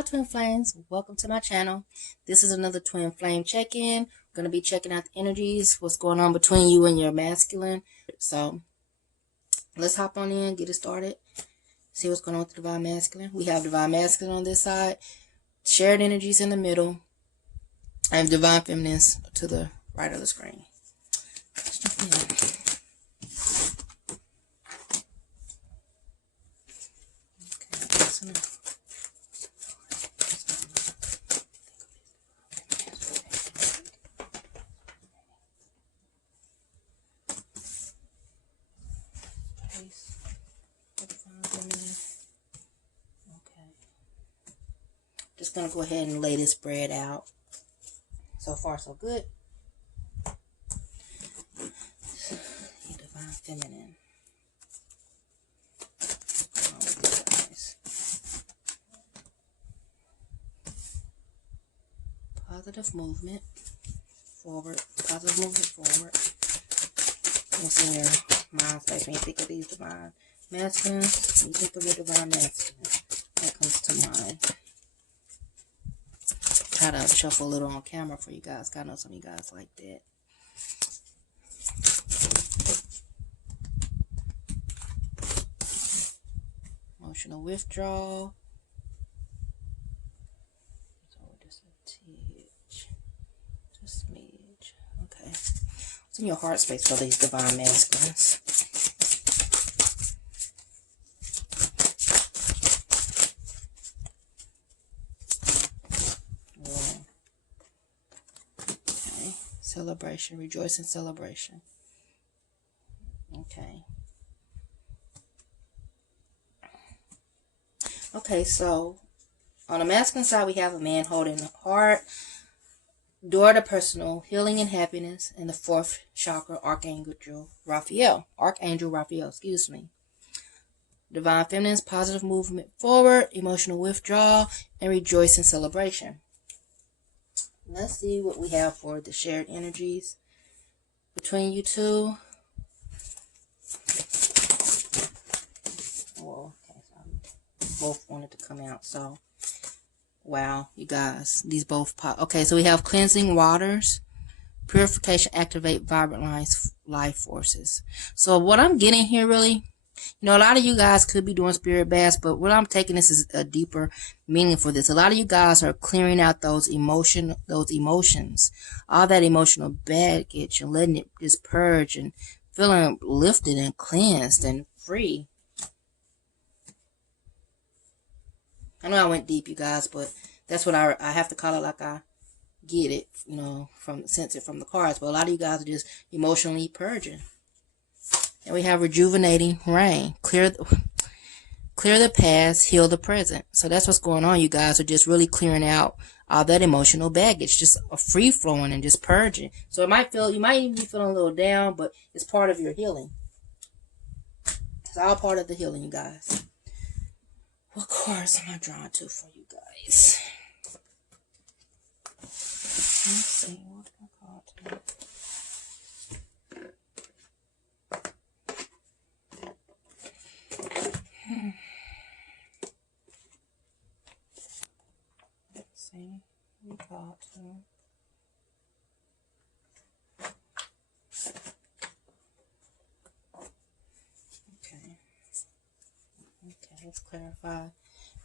Hi twin flames, welcome to my channel. This is another twin flame check-in. We're going to be checking out the energies, what's going on between you and your masculine. So let's hop on in, get it started, see what's going on with the divine masculine. We have divine masculine on this side, shared energies in the middle, and divine feminines to the right of the screen. Let's jump in. Just gonna go ahead and lay this spread out. So far, so good. Divine feminine. Positive movement forward. Positive movement forward. What's in your mind space when you think of these divine masculines? When you think of your divine masculine, that comes to mind. Try to shuffle a little on camera for you guys. I know some of you guys like that. Emotional withdrawal. Just a tidge. Just a smidge. Okay. What's in your heart space for these divine masculines? Celebration, rejoicing, celebration. Okay, so on the masculine side, we have a man holding a heart, door to personal healing and happiness, and the fourth chakra, Archangel Raphael. Excuse me. Divine feminines, positive movement forward, emotional withdrawal, and rejoicing, celebration. Let's see what we have for the shared energies between you two. Well, okay, so both wanted to come out. So, wow, you guys, these both pop. Okay, so we have cleansing waters, purification, activate vibrant life forces. So what I'm getting here really, a lot of you guys could be doing spirit baths, but what I'm taking this is a deeper meaning for this. A lot of you guys are clearing out those emotions, all that emotional baggage, and letting it just purge and feeling lifted and cleansed and free. I know I went deep, you guys, but that's what I have to call it like I get it, sense it from the cards. But a lot of you guys are just emotionally purging. And we have rejuvenating rain. Clear the past, heal the present. So that's what's going on. You guys are just really clearing out all that emotional baggage, just a free flowing and just purging. So you might even be feeling a little down, but it's part of your healing. It's all part of the healing, you guys. What cards am I drawn to for you guys? Let's see. What's my card today? Let's see. We got Okay, let's clarify.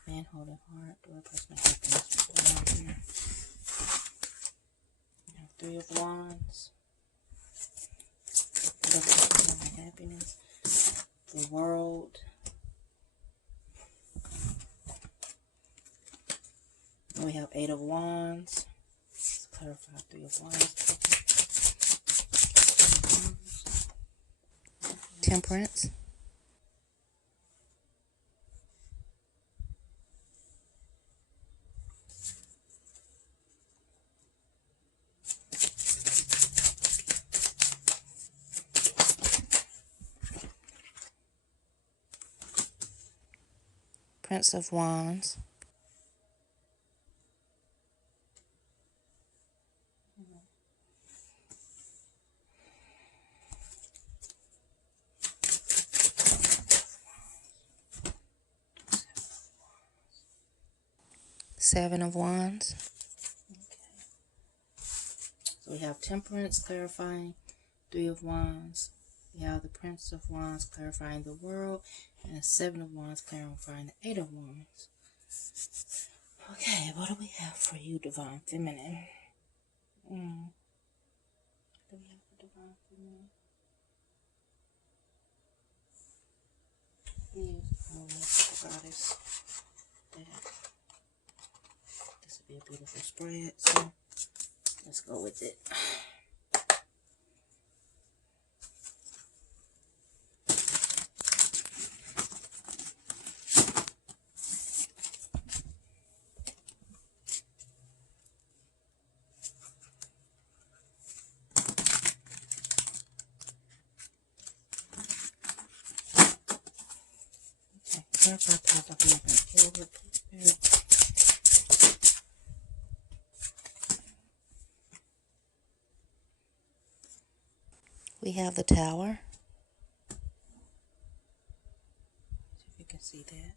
Man holding heart, door personal happiness. What's going on here? We have Three of Wands. Happiness. The World. We have Eight of Wands. Let's clarify Three of Wands. Temperance. Prince of Wands. Seven of Wands. So we have Temperance clarifying Three of Wands. We have the Prince of Wands clarifying the world. And the Seven of Wands clarifying the Eight of Wands. Okay, what do we have for you, Divine Feminine? What do we have for Divine Feminine? Goddess. This would be a beautiful spread, so let's go with it. We have the Tower. See if you can see that.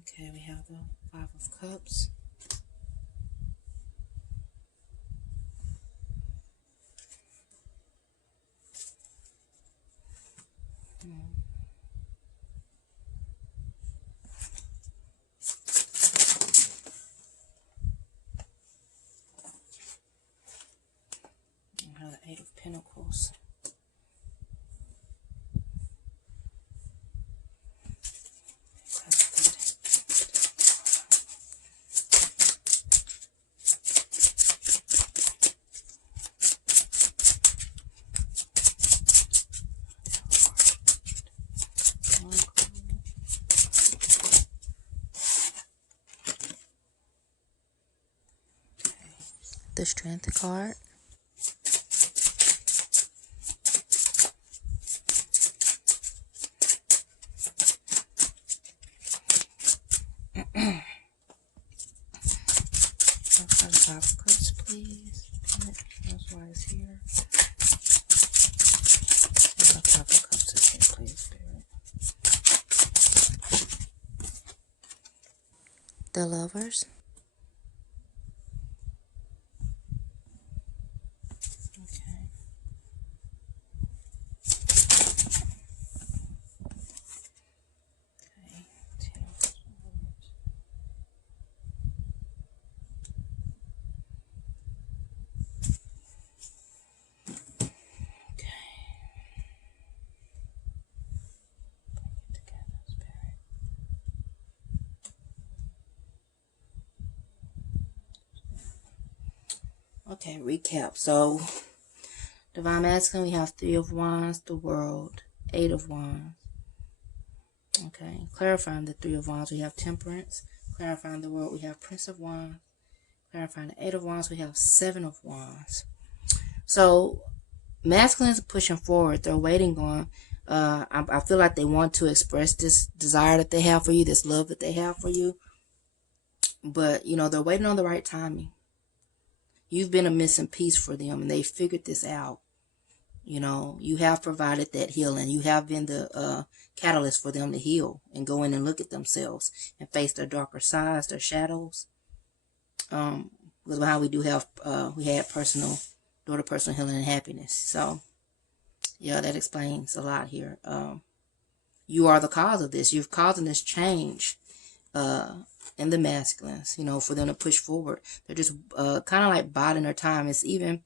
Okay, we have the Five of Cups. The Eight of Pentacles. The Strength card. Five of Cups, please. That's why it's here. Five of Cups is here, please, Spirit. The Lovers. Okay. Okay, recap. So, Divine Masculine, we have Three of Wands, the World, Eight of Wands. Okay, clarifying the Three of Wands, we have Temperance. Clarifying the World, we have Prince of Wands. Clarifying the Eight of Wands, we have Seven of Wands. So, masculines are pushing forward. They're waiting on. I feel like they want to express this desire that they have for you, this love that they have for you. But, you know, they're waiting on the right timing. You've been a missing piece for them, and they figured this out. You know, you have provided that healing. You have been the catalyst for them to heal and go in and look at themselves and face their darker sides, their shadows. Because how we do have, we had personal healing and happiness. So, yeah, that explains a lot here. You are the cause of this. You've caused this change in the masculines, you know, for them to push forward. They're just kind of like biding their time. It's even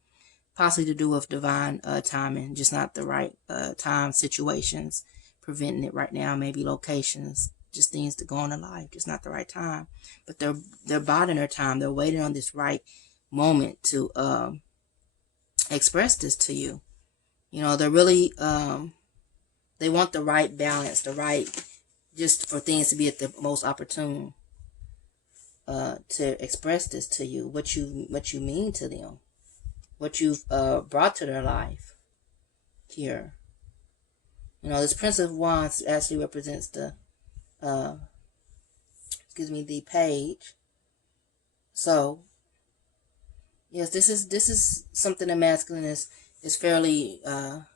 possibly to do with divine timing, just not the right time, situations preventing it right now, maybe locations, just things to go on in life, just not the right time. But they're biding their time. They're waiting on this right moment to express this to you. You know, they're really they want the right balance, the right, just for things to be at the most opportune to express this to you, what you mean to them, what you've brought to their life here. You know, this Prince of Wands actually represents the the page. So yes, this is something that masculine is fairly a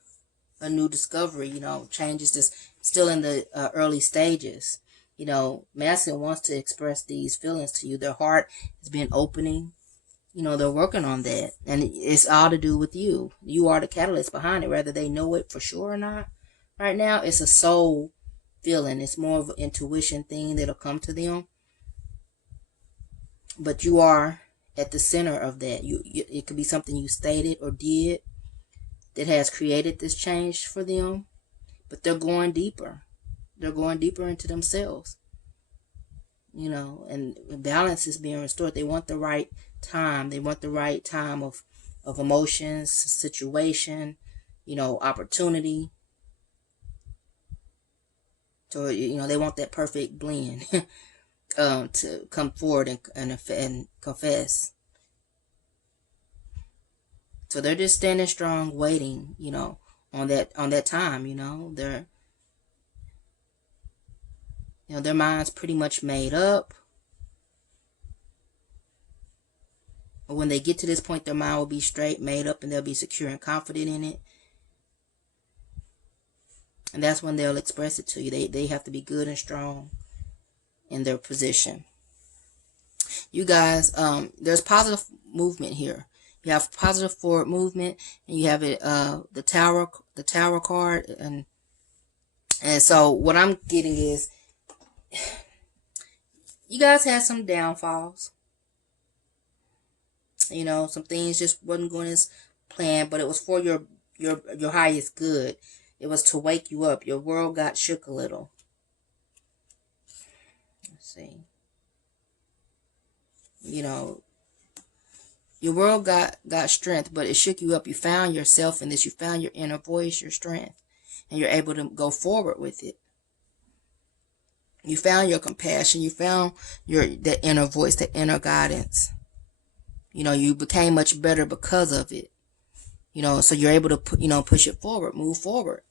new discovery. You know, changes, this still in the early stages. You know, masculine wants to express these feelings to you. Their heart has been opening. You know, they're working on that. And it's all to do with you. You are the catalyst behind it, whether they know it for sure or not. Right now, it's a soul feeling. It's more of an intuition thing that'll come to them. But you are at the center of that. It could be something you stated or did that has created this change for them. But they're going deeper. They're going deeper into themselves. You know, and balance is being restored. They want the right time. They want the right time of emotions, situation, you know, opportunity. So, you know, they want that perfect blend to come forward and confess. So they're just standing strong, waiting, you know, on that time. You know, their mind's pretty much made up. But when they get to this point, their mind will be straight, made up, and they'll be secure and confident in it. And that's when they'll express it to you. They have to be good and strong in their position. You guys, there's positive movement here. You have positive forward movement, and you have it the tower card, and so what I'm getting is you guys had some downfalls. You know, some things just wasn't going as planned, but it was for your highest good. It was to wake you up. Your world got shook a little. Let's see. You know, your world got strength, but it shook you up. You found yourself in this. You found your inner voice, your strength, and you're able to go forward with it. You found your compassion. You found that inner voice, that inner guidance. You know, you became much better because of it. You know, so you're able to push it forward, move forward.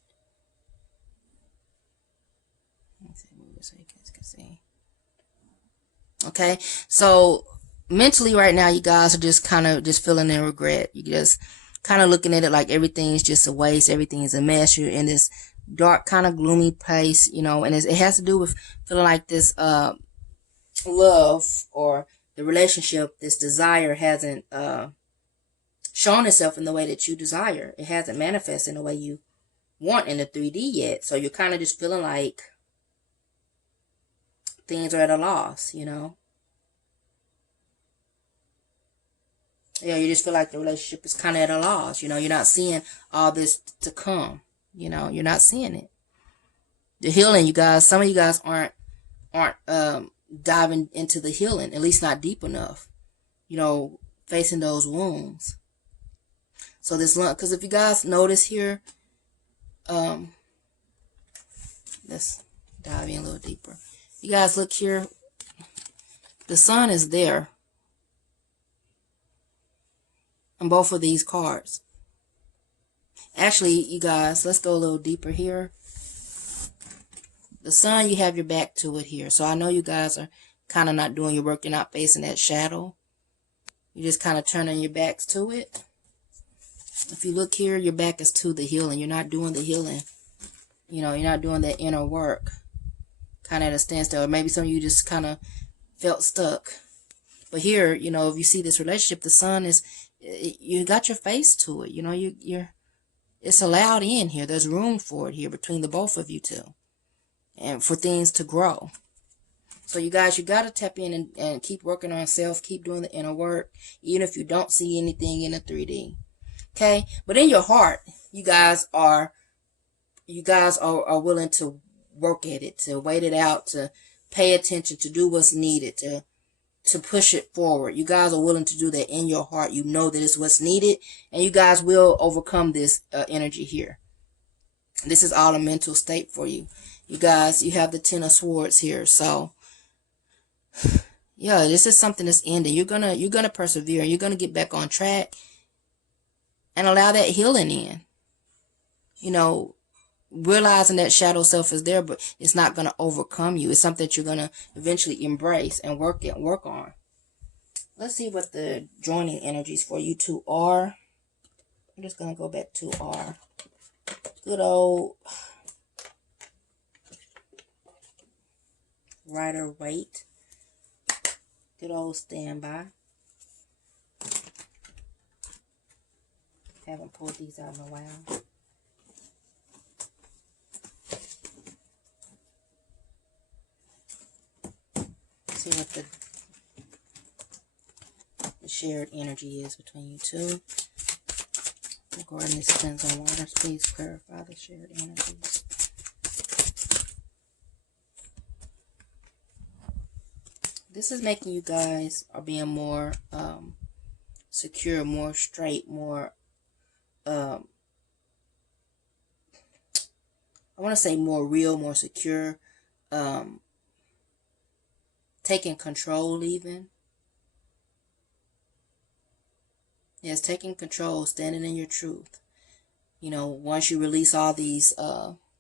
Okay, so mentally right now, you guys are just kind of just feeling in regret. You just kind of looking at it like everything's just a waste, everything's a mess. You're in this dark, kind of gloomy place, you know, and it has to do with feeling like this love or the relationship, this desire hasn't shown itself in the way that you desire. It hasn't manifested in the way you want in the 3D yet. So you're kind of just feeling like things are at a loss, you know. Yeah, you just feel like the relationship is kind of at a loss. You know, you're not seeing all this to come. You know, you're not seeing it. The healing, you guys, some of you guys aren't diving into the healing, at least not deep enough. You know, facing those wounds. So this lump, because if you guys notice here, let's dive in a little deeper. You guys look here, the sun is there on both of these cards. Actually, you guys, let's go a little deeper here. The sun, you have your back to it here. So I know you guys are kind of not doing your work. You're not facing that shadow. You're just kind of turning your backs to it. If you look here, your back is to the healing. You're not doing the healing. You know, you're not doing that inner work. Kind of at a standstill. Or maybe some of you just kind of felt stuck. But here, you know, if you see this relationship, the sun is, you got your face to it. You know, it's allowed in here. There's room for it here between the both of you two. And for things to grow. So you guys, you got to tap in and keep working on self. Keep doing the inner work. Even if you don't see anything in the 3D. Okay? But in your heart, you guys are willing to work at it. To wait it out. To pay attention. To do what's needed. To push it forward. You guys are willing to do that in your heart. You know that it's what's needed. And you guys will overcome this energy here. This is all a mental state for you. You guys, you have the 10 of Swords here. So, yeah, this is something that's ending. You're gonna persevere. You're gonna get back on track and allow that healing in. You know, realizing that shadow self is there, but it's not gonna overcome you. It's something that you're gonna eventually embrace and work on. Let's see what the joining energies for you two are. I'm just gonna go back to our good old Rider-Waite. Good old standby. Haven't pulled these out in a while. See what the shared energy is between you two. Regarding this cleansing waters, please clarify the shared energies. This is making you guys are being more secure, more straight, more I want to say more real, more secure, taking control even. Yes, taking control, standing in your truth. You know, once you release all these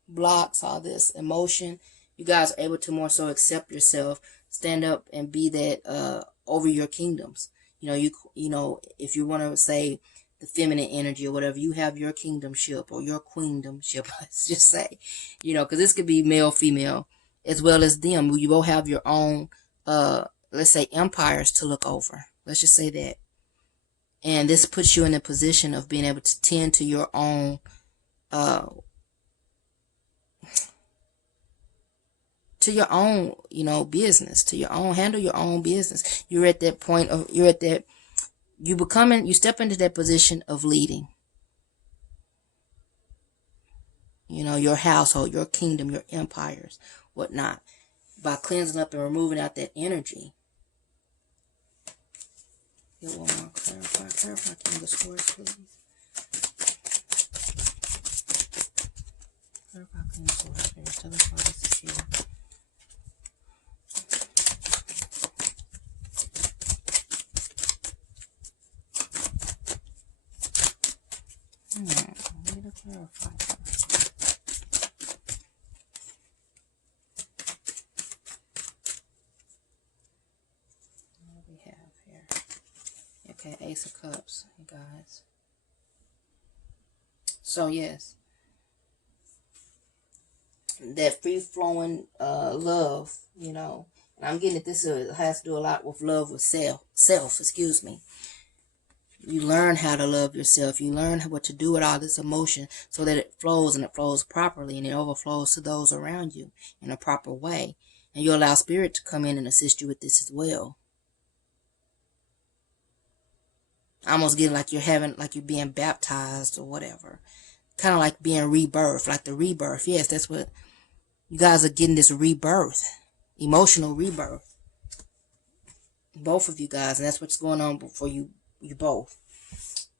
blocks, all this emotion, you guys are able to more so accept yourself, stand up and be that over your kingdoms. You know, if you want to say the feminine energy or whatever, you have your kingdomship or your queendomship, let's just say, you know, because this could be male, female, as well as them. You both have your own, let's say, empires to look over. Let's just say that. And this puts you in a position of being able to tend to your own, you know, business, handle your own business. You're at that point of, you step into that position of leading, you know, your household, your kingdom, your empires, whatnot, by cleansing up and removing out that energy. Get one more, clarify, King of Swords, please. Clarify, King of Swords, please. Tell us why this is here. I need to clarify. What do we have here? Okay, Ace of Cups, you guys. So yes, that free-flowing love, you know, and I'm getting that this has to do a lot with love with self, excuse me. You learn how to love yourself. You learn what to do with all this emotion so that it flows, and it flows properly, and it overflows to those around you in a proper way. And you allow Spirit to come in and assist you with this as well. I almost get like you're being baptized or whatever. Kind of like being rebirthed, like the rebirth. Yes, that's what you guys are getting, this rebirth, emotional rebirth. Both of you guys, and that's what's going on for you both.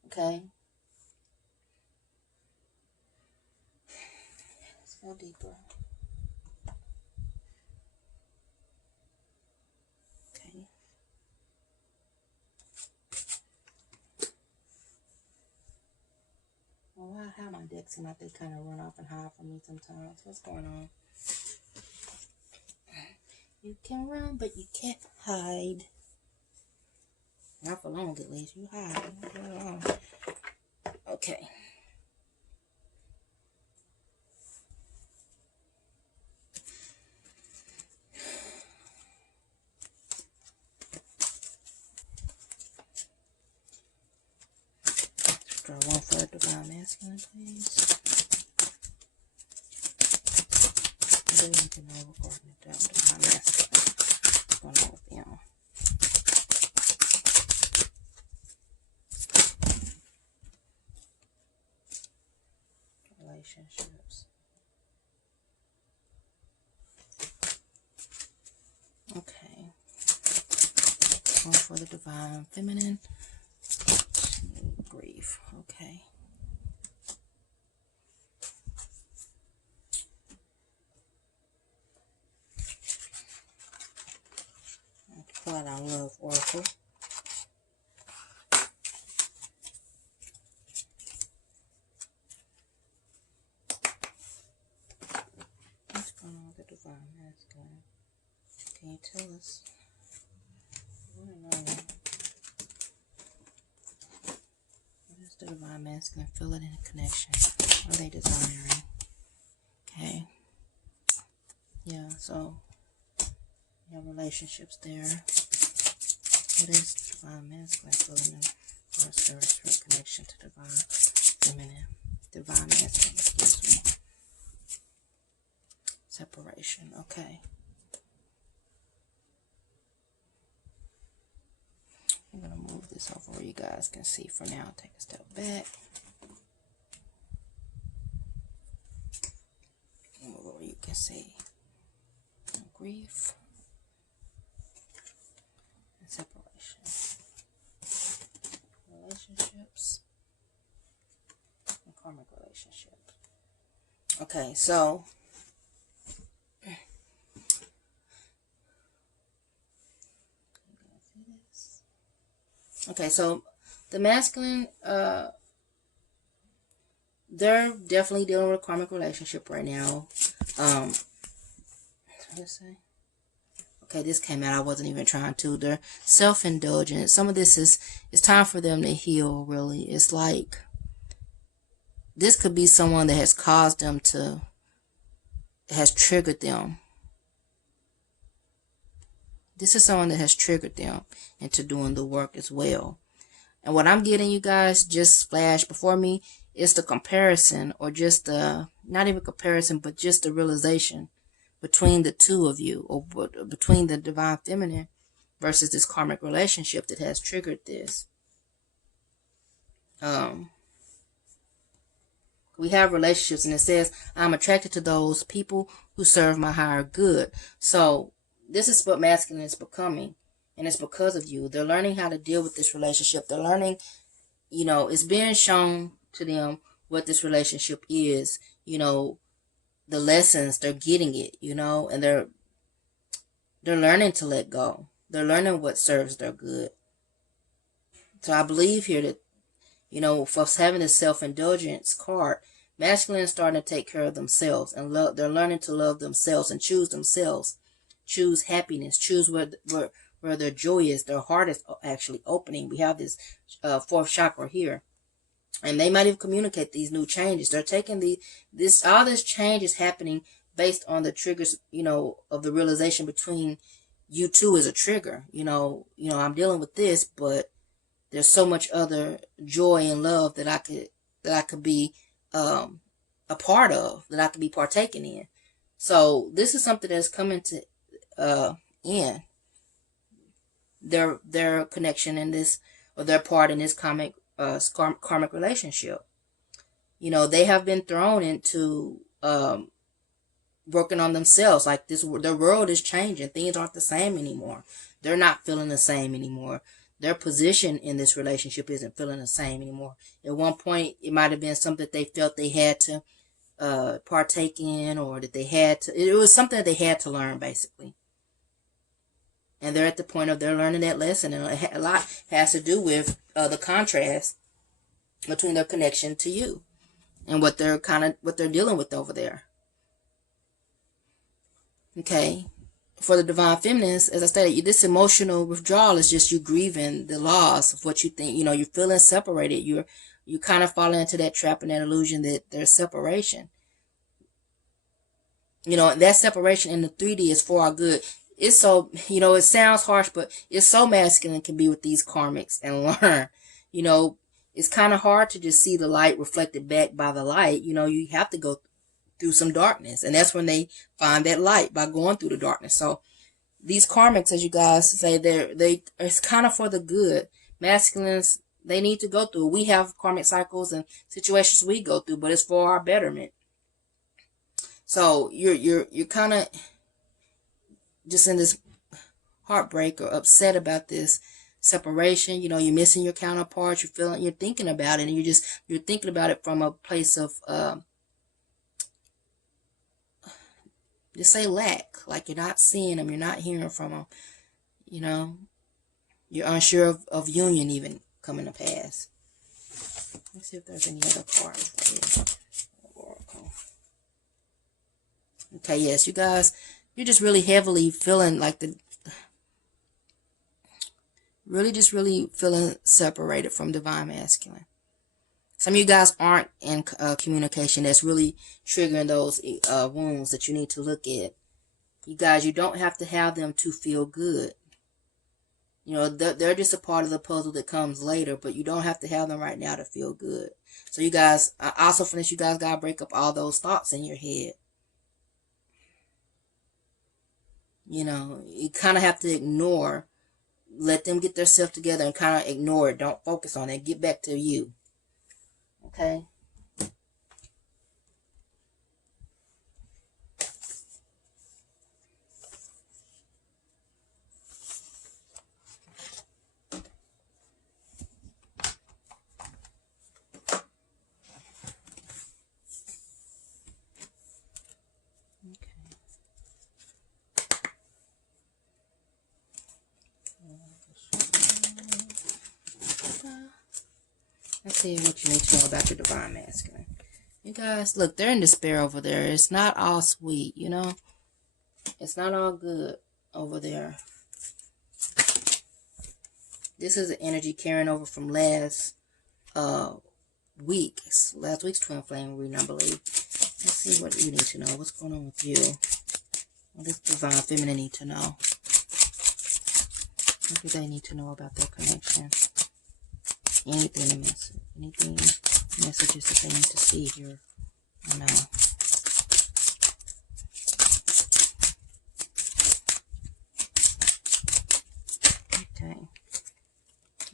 Okay? Let's go deeper. Okay. Well, how my decks seem like they kind of run off and hide from me sometimes. What's going on? You can run, but you can't hide. Not for long, at least. You hide. What's going on? Okay. Draw one for the Divine Masculine, please. Then you can know regarding the Divine Masculine. What's going on with them? Relationships. Okay. One for the Divine Feminine. Grief. Okay. Pull out our Love Oracle. What's going on with the Divine Masculine? Can you tell us? I want to know. What is the Divine Masculine? Feel it in a connection. What are they desiring? Okay. Yeah, so You have relationships there. What is divine masculine, feminine, or spiritual connection to divine feminine? Divine masculine, excuse me. Separation, okay. I'm going to move this over where you guys can see for now. Take a step back. Move over where you can see grief and separation. Relationships and karmic relationships. Okay, so the masculine, they're definitely dealing with a karmic relationship right now. What did I say? Okay, this came out. I wasn't even trying to. They're self-indulgent. Some of this is, it's time for them to heal, really. It's like, this could be someone that has caused them to, has triggered them. This is someone that has triggered them into doing the work as well. And what I'm getting, you guys, just flash before me, is the comparison, or just the, not even comparison, but just the realization between the two of you, or between the divine feminine versus this karmic relationship that has triggered this. We have relationships, and it says, I'm attracted to those people who serve my higher good. So this is what masculine is becoming, and it's because of you. They're learning how to deal with this relationship. They're learning, you know, it's being shown to them what this relationship is, you know, the lessons, they're getting it, you know, and they're learning to let go. They're learning what serves their good. So I believe here that, you know, for having this self-indulgence card, masculine is starting to take care of themselves, and they're learning to love themselves and choose themselves, choose happiness, choose where their joy is. Their heart is actually opening. We have this fourth chakra here. And they might even communicate these new changes. They're taking all this change is happening based on the triggers, you know, of the realization between you two as a trigger. You know, I'm dealing with this, but there's so much other joy and love that I could be a part of, that I could be partaking in. So this is something that's coming to end their connection in this, or their part in this karmic relationship. You know, they have been thrown into working on themselves. Like this, their world is changing. Things aren't the same anymore. They're not feeling the same anymore. Their position in this relationship isn't feeling the same anymore. At one point, it might have been something that they felt they had to partake in, or that they had to, it was something that they had to learn, basically. And they're at the point of they're learning that lesson, and a lot has to do with the contrast between their connection to you and what they're dealing with over there. Okay, for the divine feminines, as I stated, this emotional withdrawal is just you grieving the loss of what you think. You know, you're feeling separated. You kind of fall into that trap and that illusion that there's separation. You know, that separation in the 3D is for our good. It's so, you know, it sounds harsh, but it's so masculine can be with these karmics and learn. You know, it's kind of hard to just see the light reflected back by the light. You know, you have to go through some darkness, and that's when they find that light, by going through the darkness. So these karmics, as you guys say, it's kind of for the good. Masculines, they need to go through. We have karmic cycles and situations we go through, but it's for our betterment. So you're kind of just in this heartbreak or upset about this separation. You know, you're missing your counterparts. You're thinking about it, and you're thinking about it from a place of just say lack. Like you're not seeing them, you're not hearing from them. You know, you're unsure of union even coming to pass. Let's see if there's any other cards for you. Oracle. Okay, yes, you guys, you're just really heavily feeling like really feeling separated from divine masculine. Some of you guys aren't in communication. That's really triggering those wounds that you need to look at. You guys, you don't have to have them to feel good. You know, they're just a part of the puzzle that comes later, but you don't have to have them right now to feel good. So you guys, also for this, you guys got to break up all those thoughts in your head. You know, you kind of have to ignore, let them get themselves together and kind of ignore it. Don't focus on it. Get back to you. Okay? Let's see what you need to know about your divine masculine. You guys, look, they're in despair over there. It's not all sweet, you know? It's not all good over there. This is the energy carrying over from last week. Last week's twin flame reading, I believe. Let's see what you need to know. What's going on with you? What does divine feminine need to know? What do they need to know about their connection? Anything messages that they need to see here. I know. Okay.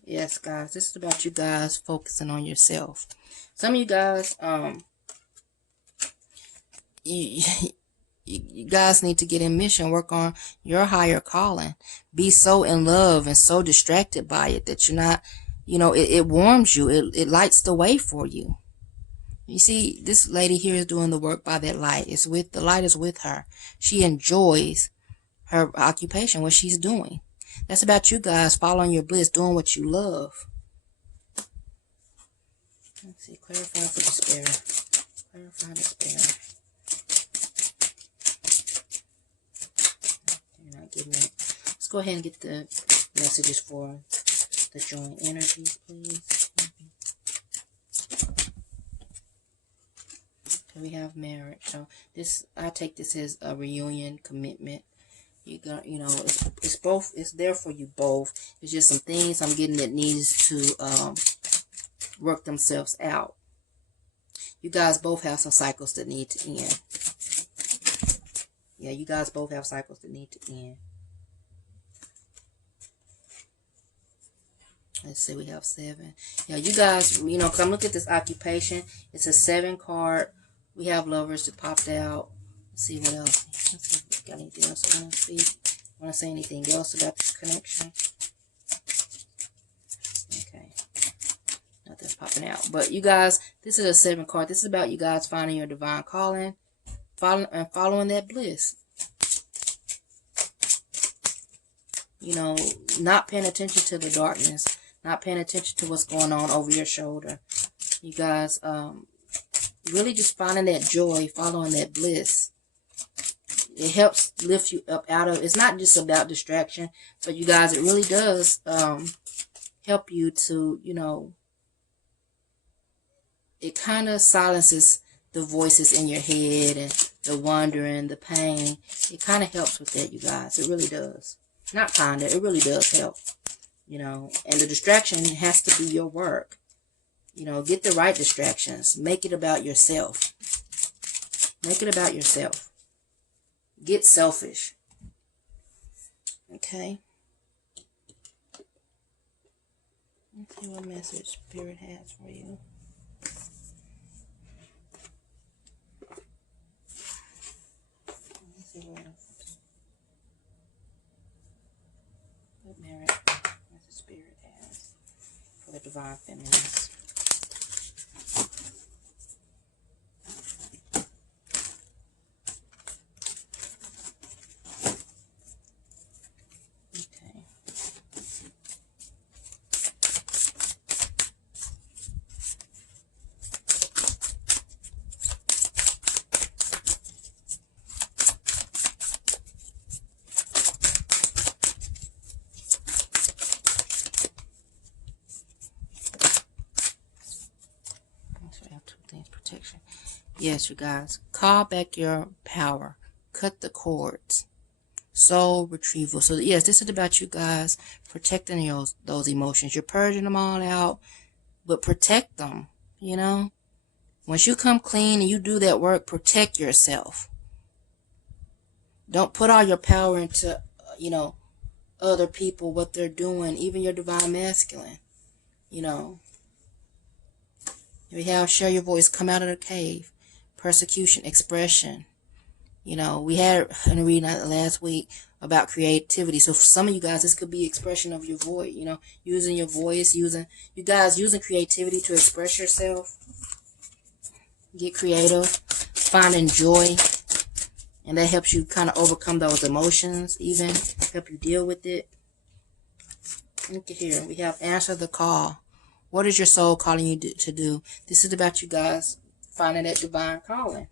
Yes, guys, this is about you guys focusing on yourself. Some of you guys, you guys need to get in mission, work on your higher calling. Be so in love and so distracted by it that you're not, you know, it warms you. It lights the way for you. You see, this lady here is doing the work by that light. The light is with her. She enjoys her occupation, what she's doing. That's about you guys following your bliss, doing what you love. Let's see, clarify for despair. Clarify despair. You're not getting it. Let's go ahead and get the messages for the joint energies, please. Okay, we have marriage. So this, I take this as a reunion, commitment. You know, it's both. It's there for you both. It's just some things I'm getting that needs to work themselves out. You guys both have some cycles that need to end. Yeah, you guys both have cycles that need to end. Let's see, we have 7. Yeah, you guys, you know, come look at this occupation. It's a 7 card. We have lovers that popped out. Let's see what else. Let's see if we got anything else I want to see. Want to say anything else about this connection? Okay. Nothing's popping out. But you guys, this is a 7 card. This is about you guys finding your divine calling. Following that bliss. You know, not paying attention to the darkness. Not paying attention to what's going on over your shoulder. You guys, really just finding that joy, following that bliss. It helps lift you up out of, it's not just about distraction, but you guys, it really does help you to, you know, it kind of silences the voices in your head and the wondering, the pain. It kind of helps with that, you guys. It really does. Not kind of, it really does help. You know, and the distraction has to be your work. You know, get the right distractions. Make it about yourself. Make it about yourself. Get selfish. Okay. Let's see what message Spirit has for you. Let's see what merit the Spirit has for the divine feminines. Protection. Yes, you guys. Call back your power. Cut the cords. soul retrieval. So yes, this is about you guys protecting those emotions. You're purging them all out, but protect them, you know. Once you come clean and you do that work, protect yourself. Don't put all your power into, you know, other people, what they're doing, even your divine masculine, you know. We have share your voice, come out of the cave, persecution, expression. You know, we had in a reading last week about creativity. So for some of you guys, this could be expression of your voice, you know, using your voice, using creativity to express yourself. Get creative, finding joy, and that helps you kind of overcome those emotions, even help you deal with it. Look at here, we have answer the call. What is your soul calling you to do? This is about you guys finding that divine calling.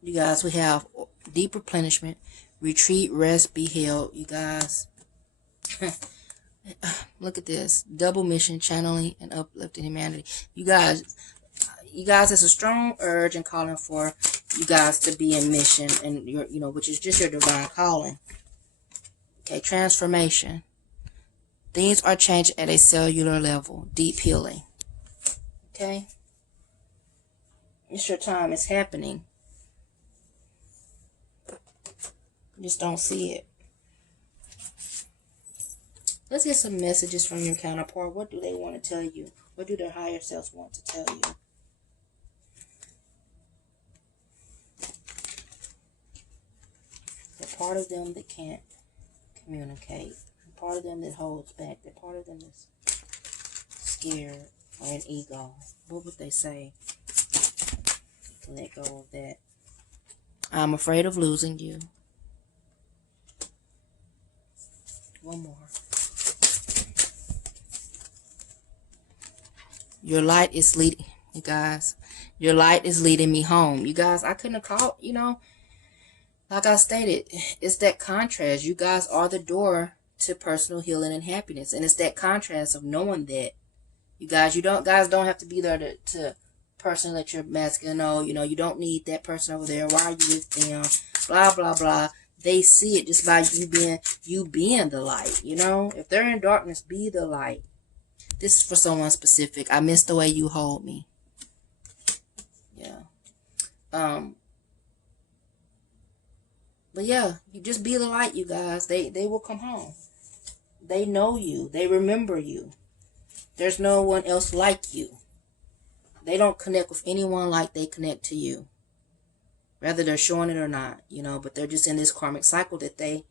You guys, we have deep replenishment, retreat, rest, be healed. You guys, look at this. Double mission, channeling, and uplifting humanity. You guys, it's a strong urge and calling for you guys to be in mission, and your, you know, which is just your divine calling. Okay, transformation. Things are changing at a cellular level. Deep healing. Okay, it's your time. It's happening. You just don't see it. Let's get some messages from your counterpart. What do they want to tell you? What do their higher selves want to tell you? The part of them that can't communicate. The part of them that holds back. The part of them that's scared or an ego. What would they say? Let go of that. I'm afraid of losing you. One more. Your light is leading, you guys. Your light is leading me home. You guys, I couldn't have called, you know, like I stated, it's that contrast. You guys are the door to personal healing and happiness. And it's that contrast of knowing that. You guys, guys don't have to be there to person that you're masculine know. You know, you don't need that person over there. Why are you with them? Blah, blah, blah. They see it just by you being the light, you know. If they're in darkness, be the light. This is for someone specific. I miss the way you hold me. Yeah. But yeah, you just be the light, you guys. They will come home. They know you. They remember you. There's no one else like you. They don't connect with anyone like they connect to you. Whether they're showing it or not, you know, but they're just in this karmic cycle that they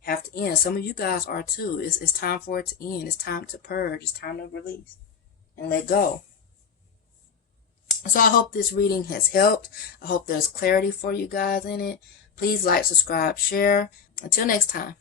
have to end. Some of you guys are too. It's time for it to end. It's time to purge. It's time to release and let go. So I hope this reading has helped. I hope there's clarity for you guys in it. Please like, subscribe, share. Until next time.